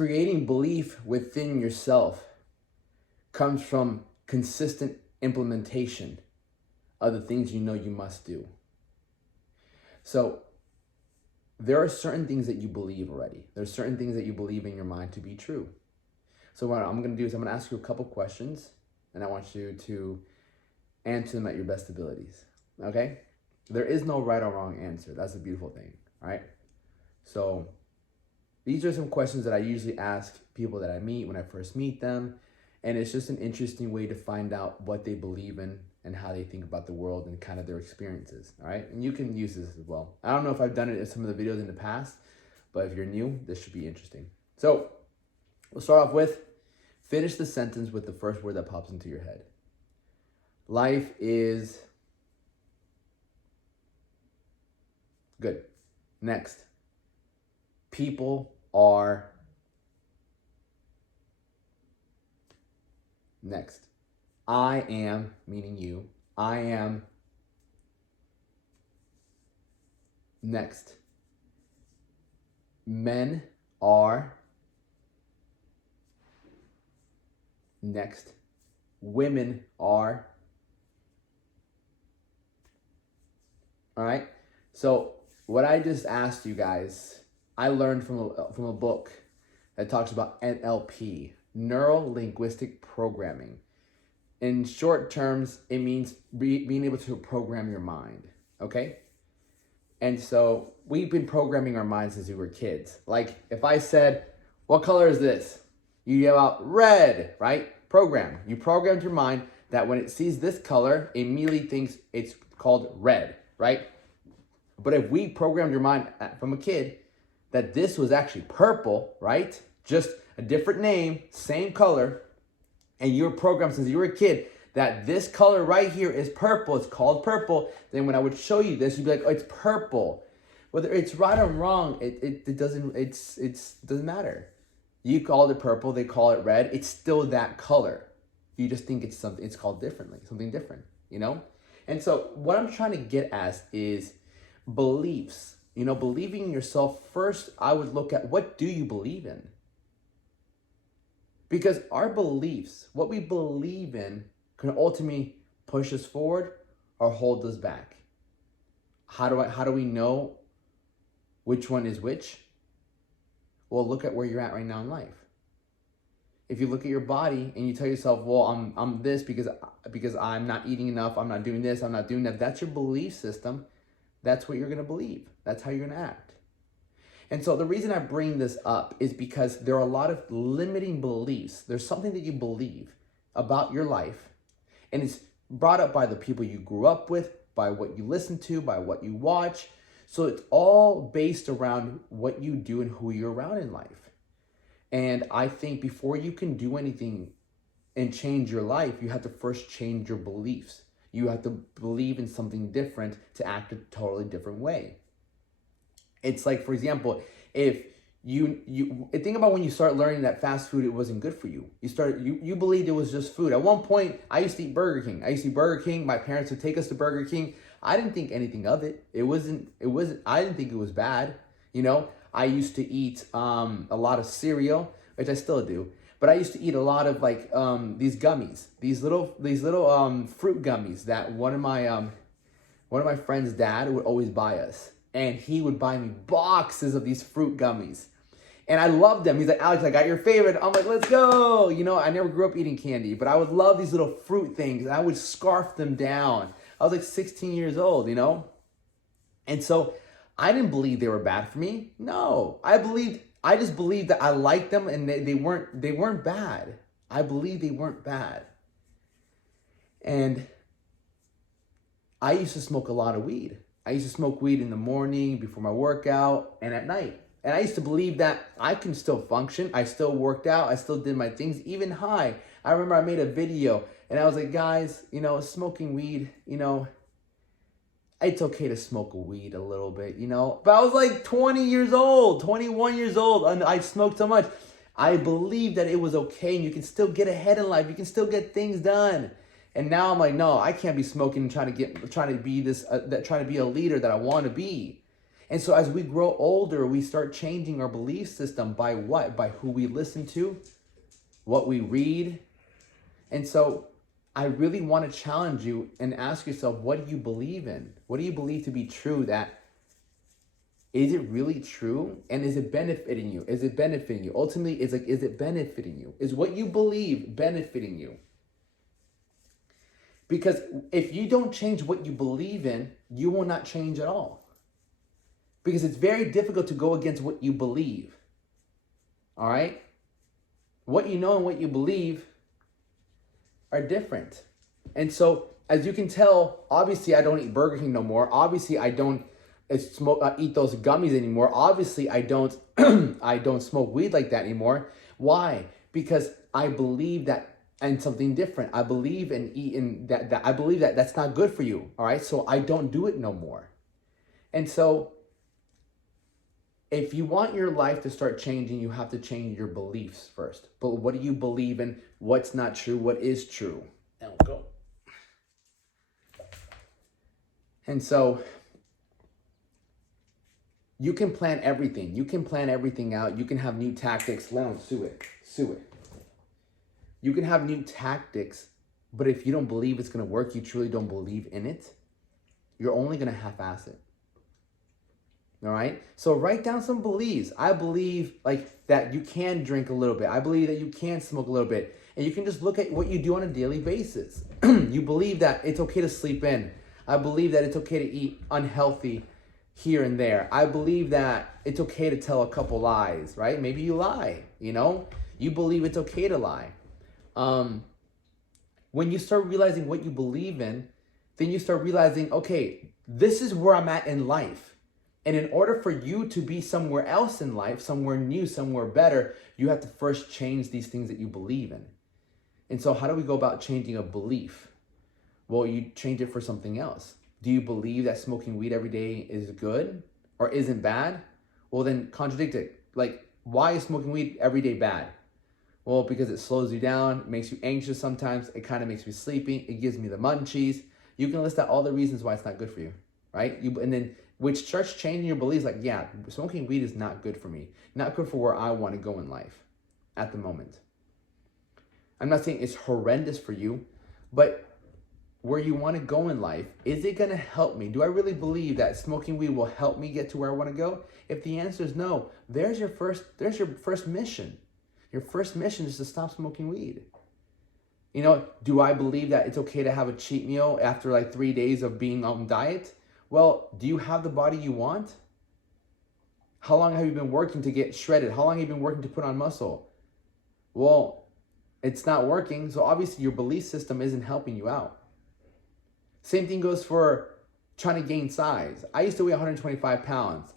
creating belief within yourself comes from consistent implementation of the things you know you must do. So there are certain things that you believe already. There's certain things that you believe in your mind to be true. So what I'm going to do is I'm going to ask you a couple questions, and I want you to answer them at your best abilities. Okay? There is no right or wrong answer. That's a beautiful thing. All right? So these are some questions that I usually ask people that I meet when I first meet them. And it's just an interesting way to find out what they believe in and how they think about the world and kind of their experiences. All right? And you can use this as well. I don't know if I've done it in some of the videos in the past, but if you're new, this should be interesting. So we'll start off with, finish the sentence with the first word that pops into your head. Life is good. Next. People are. Next. I am, meaning you. I am. Next. Men are. Next. Women are. All right. So what I just asked you guys, I learned from a book that talks about NLP, neuro-linguistic programming. In short terms, it means being able to program your mind, okay? And so we've been programming our minds since we were kids. Like if I said, what color is this? You yell out red, right? Program. You programmed your mind that when it sees this color, it immediately thinks it's called red, right? But if we programmed your mind from a kid that this was actually purple, right? Just a different name, same color, and you were programmed since you were a kid that this color right here is purple, it's called purple, then when I would show you this, you'd be like, oh, it's purple. Whether it's right or wrong, it doesn't matter. You called it purple, they call it red, it's still that color. You just think it's something, it's called differently, something different, you know? And so what I'm trying to get at is beliefs. You know, believing in yourself, first I would look at, what do you believe in? Because our beliefs, what we believe in, can ultimately push us forward or hold us back. How do we know which one is which? Well, look at where you're at right now in life. If you look at your body and you tell yourself, well, I'm this because I'm not eating enough, I'm not doing this, I'm not doing that, that's your belief system. That's what you're going to believe. That's how you're going to act. And so the reason I bring this up is because there are a lot of limiting beliefs. There's something that you believe about your life, and it's brought up by the people you grew up with, by what you listen to, by what you watch. So it's all based around what you do and who you're around in life. And I think before you can do anything and change your life, you have to first change your beliefs. You have to believe in something different to act a totally different way. It's like, for example, if you think about when you start learning that fast food, it wasn't good for you. You believed it was just food. At one point, I used to eat Burger King. My parents would take us to Burger King. I didn't think anything of it. I didn't think it was bad. You know, I used to eat a lot of cereal, which I still do. But I used to eat a lot of like these gummies, these little fruit gummies that one of my friends' dad would always buy us. And he would buy me boxes of these fruit gummies. And I loved them. He's like, Alex, I got your favorite. I'm like, let's go. You know, I never grew up eating candy, but I would love these little fruit things. And I would scarf them down. I was like 16 years old, you know? And so I didn't believe they were bad for me. No, I just believed that I liked them and they weren't bad. I believed they weren't bad. And I used to smoke a lot of weed. I used to smoke weed in the morning, before my workout, and at night. And I used to believe that I can still function. I still worked out. I still did my things, even high. I remember I made a video, and I was like, guys, you know, smoking weed, you know, it's okay to smoke a weed a little bit, you know. But I was like 20 years old, 21 years old, and I smoked so much. I believed that it was okay, and you can still get ahead in life. You can still get things done. And now I'm like, no, I can't be smoking and trying to be a leader that I want to be. And so as we grow older, we start changing our belief system by what? By who we listen to, what we read. And so I really want to challenge you and ask yourself, what do you believe in? What do you believe to be true? Is it really true? And is it benefiting you? Is it benefiting you? Ultimately, is it benefiting you? Is what you believe benefiting you? Because if you don't change what you believe in, you will not change at all. Because it's very difficult to go against what you believe. All right? What you know and what you believe are different. And so, as you can tell, obviously I don't eat Burger King no more. Obviously I don't eat those gummies anymore. Obviously I don't I don't smoke weed like that anymore. Why? Because I believe that and something different. I believe in eating that I believe that that's not good for you. All right? So I don't do it no more. And so if you want your life to start changing, you have to change your beliefs first. But what do you believe in? What's not true? What is true? There we go. And so you can plan everything. You can plan everything out. You can have new tactics. Leon, sue it. You can have new tactics, but if you don't believe it's going to work, you truly don't believe in it, you're only going to half-ass it. All right. So write down some beliefs. I believe that you can drink a little bit. I believe that you can smoke a little bit. And you can just look at what you do on a daily basis. You believe that it's okay to sleep in. I believe that it's okay to eat unhealthy here and there. I believe that it's okay to tell a couple lies, right? Maybe you lie, You believe it's okay to lie. When you start realizing what you believe in, then you start realizing, okay, this is where I'm at in life. And in order for you to be somewhere else in life, somewhere new, somewhere better, you have to first change these things that you believe in. And so how do we go about changing a belief? Well, you change it for something else. Do you believe that smoking weed every day is good or isn't bad? Well, then contradict it. Why is smoking weed every day bad? Well, because it slows you down, makes you anxious sometimes. It kind of makes me sleepy. It gives me the munchies. You can list out all the reasons why it's not good for you, right? Which starts changing your beliefs. Yeah, smoking weed is not good for me. Not good for where I want to go in life at the moment. I'm not saying it's horrendous for you, but where you want to go in life, is it going to help me? Do I really believe that smoking weed will help me get to where I want to go? If the answer is no, there's your first mission. Your first mission is to stop smoking weed. Do I believe that it's okay to have a cheat meal after 3 days of being on diet? Well, do you have the body you want? How long have you been working to get shredded? How long have you been working to put on muscle? Well, it's not working, so obviously your belief system isn't helping you out. Same thing goes for trying to gain size. I used to weigh 125 pounds.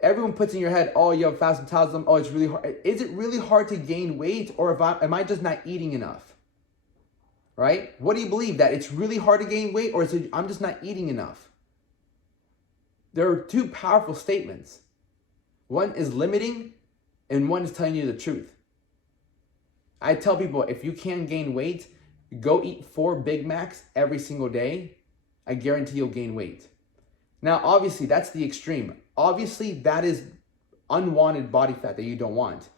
Everyone puts in your head, oh, you have fast metabolism. Oh, it's really hard. Is it really hard to gain weight, or am I just not eating enough? Right? What do you believe? That it's really hard to gain weight, or is it I'm just not eating enough? There are two powerful statements. One is limiting, and one is telling you the truth. I tell people, if you can gain weight, go eat 4 Big Macs every single day. I guarantee you'll gain weight. Now, obviously, that's the extreme. Obviously, that is unwanted body fat that you don't want.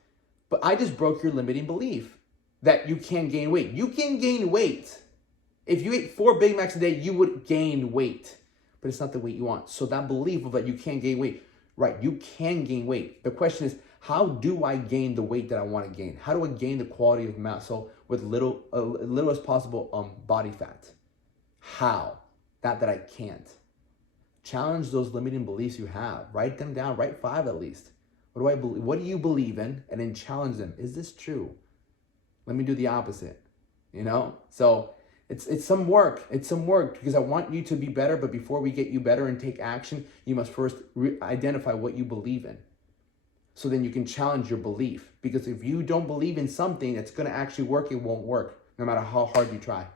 But I just broke your limiting belief that you can gain weight. You can gain weight. If you ate 4 Big Macs a day, you would gain weight. But it's not the weight you want. So that belief of that you can gain weight, right? You can gain weight. The question is, how do I gain the weight that I want to gain? How do I gain the quality of muscle with little as possible body fat? How? That I can't. Challenge those limiting beliefs you have. Write them down. Write 5 at least. What do I believe? What do you believe in? And then challenge them. Is this true? Let me do the opposite. So it's some work. It's some work because I want you to be better. But before we get you better and take action, you must first identify what you believe in. So then you can challenge your belief. Because if you don't believe in something that's going to actually work, it won't work no matter how hard you try.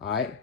All right?